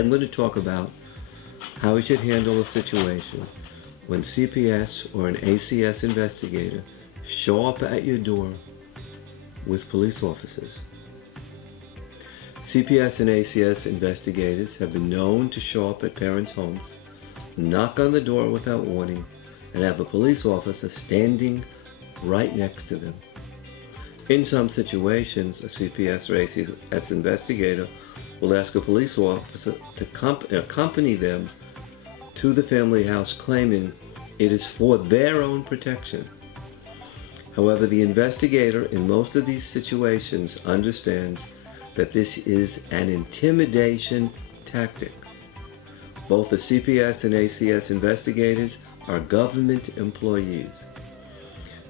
I'm going to talk about how you should handle a situation when CPS or an ACS investigator show up at your door with police officers. CPS and ACS investigators have been known to show up at parents' homes, knock on the door without warning, and have a police officer standing right next to them. In some situations, a CPS or ACS investigator will ask a police officer to accompany them to the family house, claiming it is for their own protection. However, the investigator in most of these situations understands that this is an intimidation tactic. Both the CPS and ACS investigators are government employees.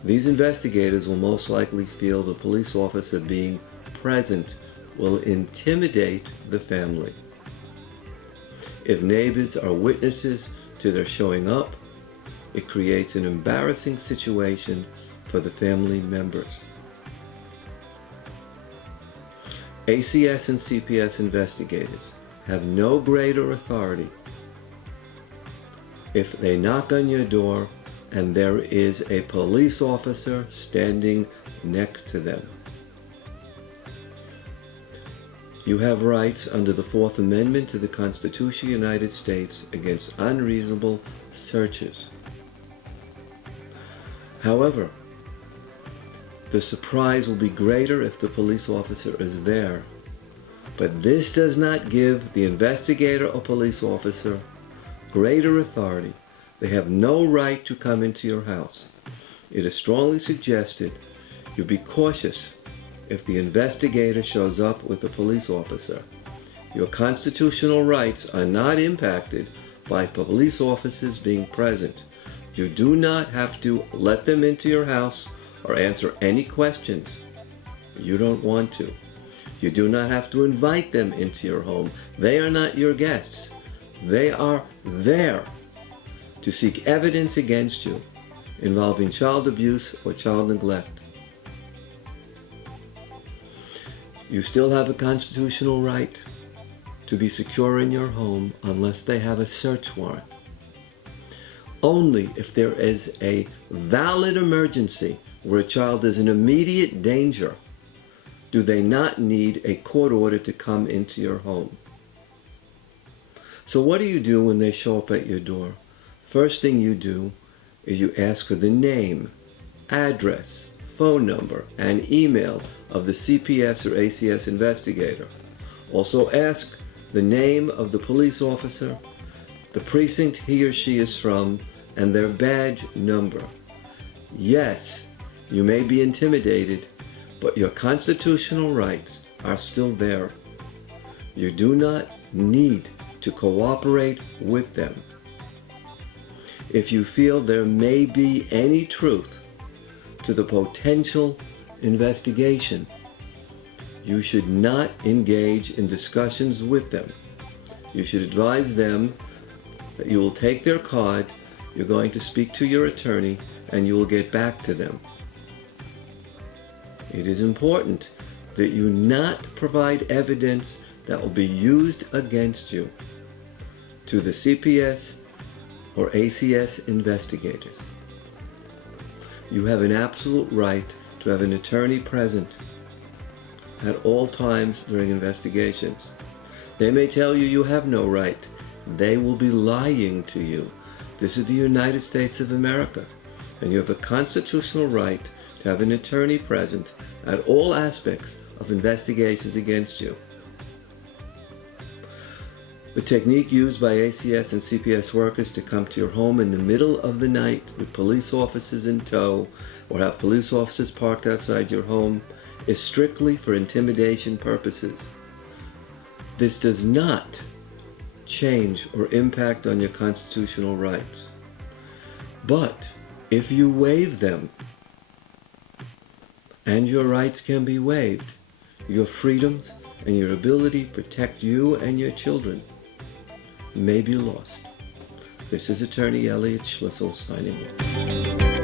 These investigators will most likely feel the police officer being present will intimidate the family. If neighbors are witnesses to their showing up, it creates an embarrassing situation for the family members. ACS and CPS investigators have no greater authority if they knock on your door and there is a police officer standing next to them. You have rights under the Fourth Amendment to the Constitution of the United States against unreasonable searches. However, the surprise will be greater if the police officer is there. But this does not give the investigator or police officer greater authority. They have no right to come into your house. It is strongly suggested you be cautious if the investigator shows up with a police officer. Your constitutional rights are not impacted by police officers being present. You do not have to let them into your house or answer any questions you don't want to. You do not have to invite them into your home. They are not your guests. They are there to seek evidence against you involving child abuse or child neglect. You still have a constitutional right to be secure in your home unless they have a search warrant. Only if there is a valid emergency where a child is in immediate danger do they not need a court order to come into your home. So what do you do when they show up at your door? First thing you do is you ask for the name, address, phone number, and email of the CPS or ACS investigator. Also ask the name of the police officer, the precinct he or she is from, and their badge number. Yes, you may be intimidated, but your constitutional rights are still there. You do not need to cooperate with them. If you feel there may be any truth to the potential investigation, you should not engage in discussions with them. You should advise them that you will take their card, you're going to speak to your attorney, and you will get back to them. It is important that you not provide evidence that will be used against you to the CPS or ACS investigators. You have an absolute right to have an attorney present at all times during investigations. They may tell you you have no right. They will be lying to you. This is the United States of America, and you have a constitutional right to have an attorney present at all aspects of investigations against you. The technique used by ACS and CPS workers to come to your home in the middle of the night with police officers in tow or have police officers parked outside your home is strictly for intimidation purposes. This does not change or impact on your constitutional rights. But if you waive them, and your rights can be waived, your freedoms and your ability to protect you and your children may be lost. This is Attorney Elliot Schlissel signing off.